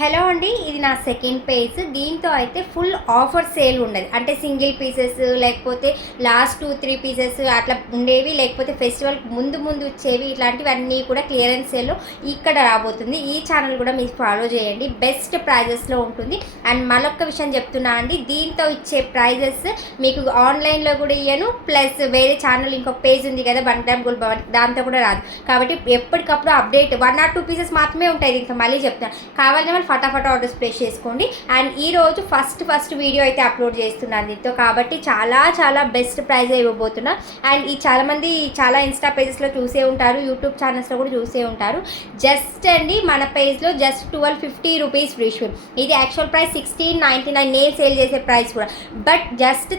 Hello అండి, ఇది నా సెకండ్ పేజ్. దీంతో అయితే ఫుల్ ఆఫర్ సేల్ ఉండదు. అంటే సింగిల్ పీసెస్ లేకపోతే లాస్ట్ 2-3 పీసెస్ అట్లా ఉండేవి, లేకపోతే ఫెస్టివల్ ముందు ముందు వచ్చేవి, ఇట్లాంటివన్నీ కూడా క్లియరెన్స్ సేల్లో ఇక్కడ రాబోతుంది. ఈ ఛానల్ కూడా మీరు ఫాలో చేయండి, బెస్ట్ ప్రైజెస్లో ఉంటుంది. అండ్ మరొక విషయం చెప్తున్నా అండి, దీంతో ఇచ్చే ప్రైజెస్ మీకు ఆన్లైన్లో కూడా ఇయ్యను, ప్లస్ వేరే ఛానల్ ఇంకొక పేజ్ ఉంది కదా బంటామ్ గుల్ భవన్, దాంతో కూడా రాదు. కాబట్టి ఎప్పటికప్పుడు అప్డేట్ 1 or 2 పీసెస్ మాత్రమే ఉంటాయి. ఇంకా మళ్ళీ చెప్తాను, కావాలని ఫటాఫట్ ఆర్డర్స్ ప్లేస్ చేసుకోండి. అండ్ ఈరోజు ఫస్ట్ వీడియో అయితే అప్లోడ్ చేస్తున్నాను దీంతో, కాబట్టి చాలా బెస్ట్ ప్రైజ్ ఇవ్వబోతున్నా. అండ్ ఈ చాలామంది చాలా ఇన్స్టా పేజెస్లో చూసే ఉంటారు, యూట్యూబ్ ఛానల్స్లో కూడా చూసే ఉంటారు. జస్ట్ అండి మన పేజ్లో జస్ట్ 1250 రూపీస్ ఫ్రీ షిప్. ఇది యాక్చువల్ ప్రైస్ 1699, నేను సేల్ చేసే ప్రైస్ కూడా. But just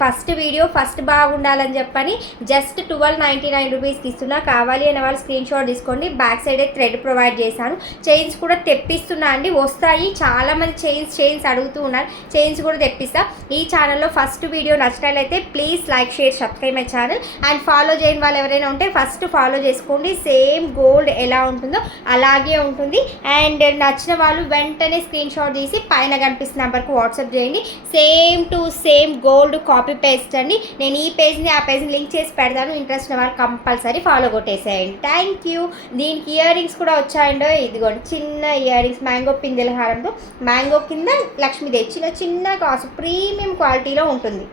first video first బాగుండాలని చెప్పని జస్ట్ 1299 రూపీస్కి ఇస్తున్నా. కావాలి అనే వాళ్ళు స్క్రీన్ షాట్ తీసుకోండి. బ్యాక్ సైడ్ థ్రెడ్ ప్రొవైడ్ చేశాను. చైన్స్ కూడా తెప్పిస్తున్నా అండి, వస్తాయి. చాలామంది చైన్స్ అడుగుతూ ఉన్నారు, చైన్స్ కూడా తెప్పిస్తా. ఈ ఛానల్లో ఫస్ట్ వీడియో నచ్చినట్లయితే please like, share, subscribe my channel. And follow చేయని వాళ్ళు ఎవరైనా ఉంటే ఫస్ట్ ఫాలో చేసుకోండి. సేమ్ గోల్డ్ ఎలా ఉంటుందో అలాగే ఉంటుంది. అండ్ నచ్చిన వాళ్ళు వెంటనే స్క్రీన్ షాట్ తీసి పైన కనిపిస్తున్న నెంబర్కి వాట్సాప్ చేయండి. Same to same gold copy paste అండి. నేను ఈ పేజ్ని ఆ పేజ్ని లింక్ చేసి పెడతాను. ఇంట్రెస్ట్ ఉన్న వాళ్ళు కంపల్సరీ ఫాలో కొట్టేసేయండి. Thank you. దీనికి ఇయర్ రింగ్స్ కూడా వచ్చాయండో, ఇదిగోండి చిన్న ఇయర్ రింగ్స్, మ్యాంగో పిందెల హారంతో, మ్యాంగో కింద లక్ష్మీదేవి, చిన్న కాస్ట్, ప్రీమియం క్వాలిటీలో ఉంటుంది.